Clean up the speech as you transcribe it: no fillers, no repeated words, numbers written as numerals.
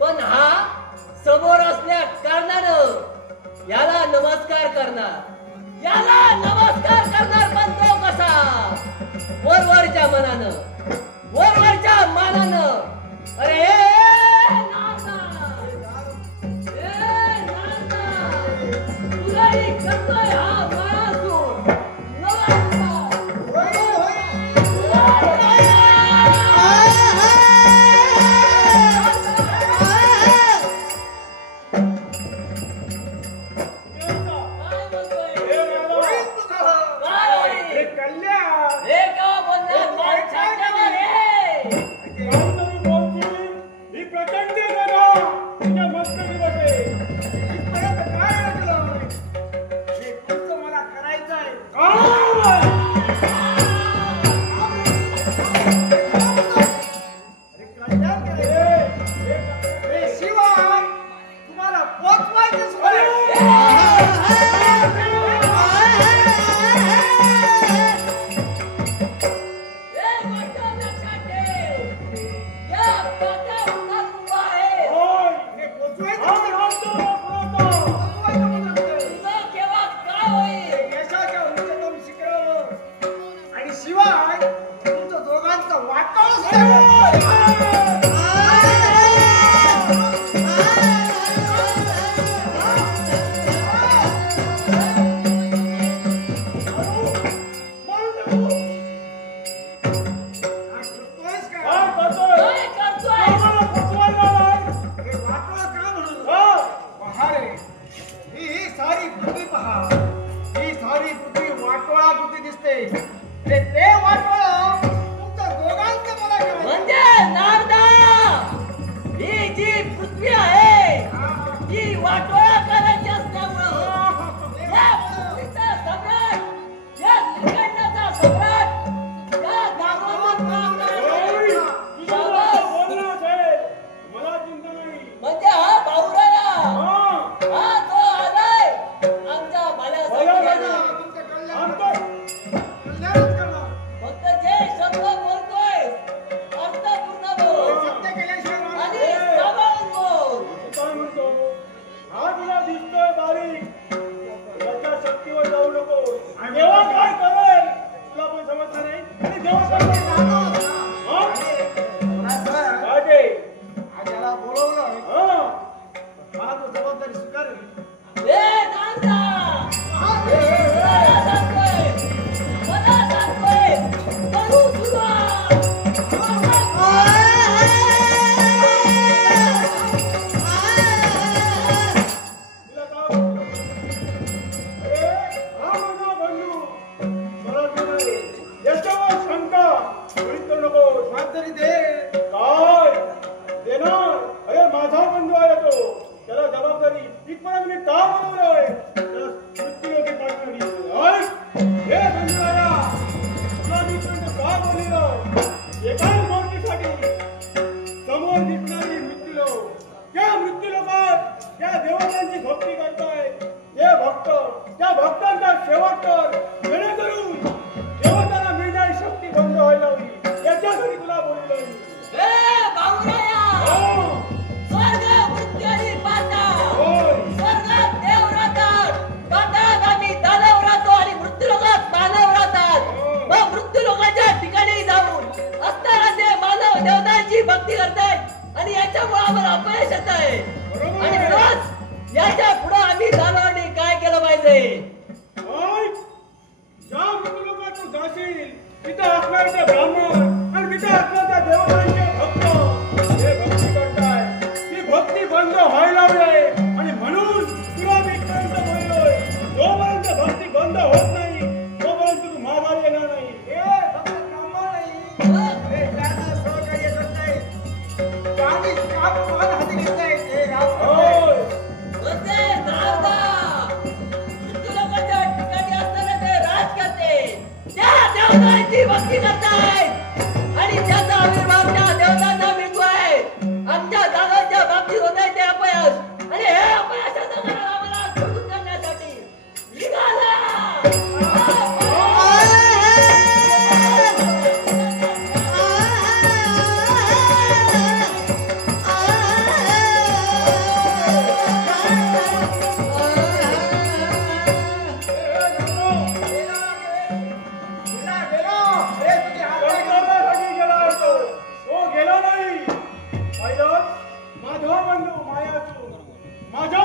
पण हा समोर असल्या कारणानं याला नमस्कार करणार, पण तो कसा वरवरच्या मनानं, वरवरच्या मानानं. अरे तुलाही करतोय हा मायासूर भक्ती करतायत आणि याच्यामुळे आम्हाला अपयश येत आहे. आणि याच्या पुढे आम्ही झालो बंद व्हायला हवे आणि म्हणून तुला मी इथपर्यंत बोललोय. जोपर्यंत भक्ती बंद होत नाही तोपर्यंत तू माघारी येणार नाही. होय. होते नारदा. लोकांच्या ठिकाणी असताना ते राज करते. त्या देवतांची भक्ती करतायत आणि त्याचा आविर्भाव त्या देवतांना मिळतोय. आमच्या जागांच्या बाबतीत होत आहे ते अपयश आणि हे अपयशाचा कारण आम्हाला सोडून करण्यासाठी निघाला. तो गेला नाही. माधव बंधू मायाचू माझ्या